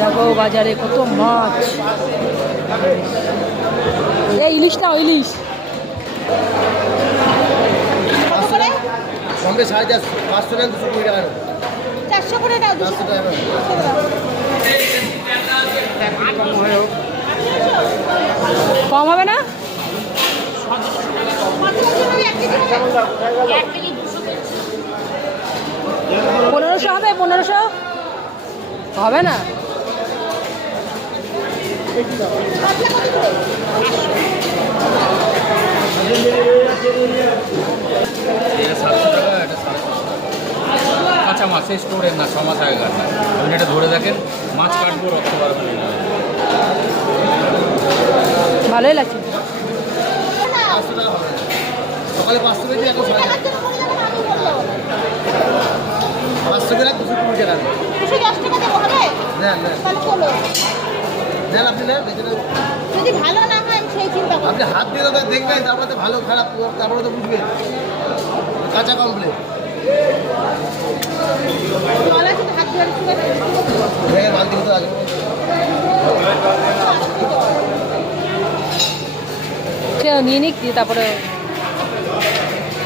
দেখো বাজারে কত মাছ। এই ইলিশ না ইলিশ বম্বে 450 500 টাকা 220 টাকা 400 করে দাও 200 টাকা কম হবে না? 1500 হবে, 1500 হবে না? কাঁচা মাছ এই স্টোরের না, 6 মাস আগেকার না। আপনি এটা ধরে দেখেন, মাছ কাটবো রক্ত বাড়বে না। ভালোই লাগছে। সকালে 500 কেজি এখন 500 টাকা 220 টাকা 210 টাকা দেবো হবে? নেন নেন তাহলে চলো। নেন আপনি নেন যদি ভালো না হয় আমি সেই চিন্তা করব। আপনি হাত দিয়ে তো দেখবেন, তারপরে তো ভালো খারাপ তারপরে তো বুঝবেন। কাঁচা কমপ্লিট গলা থেকে হাত ধরে ঠিক আছে? দেখে বালতি তো আগে সে নিয়ে নিক দিয়ে তারপরে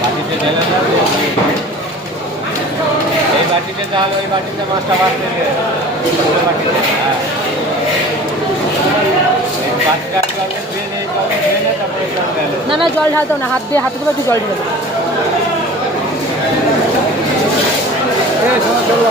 বাটিতে ঢেলে না, এই বাটিতে ডাল, ওই বাটিতে মাছটা বাড়তে বাটিতে। হ্যাঁ, এই বাটিটা জলে ঢেলে, এই জলে ঢেলে তারপরে জল ঢেলে। না না জল ঢালতো না, হাত দিয়ে হাতে করে একটু জল ঢেলে দেবো। এই সময় চলো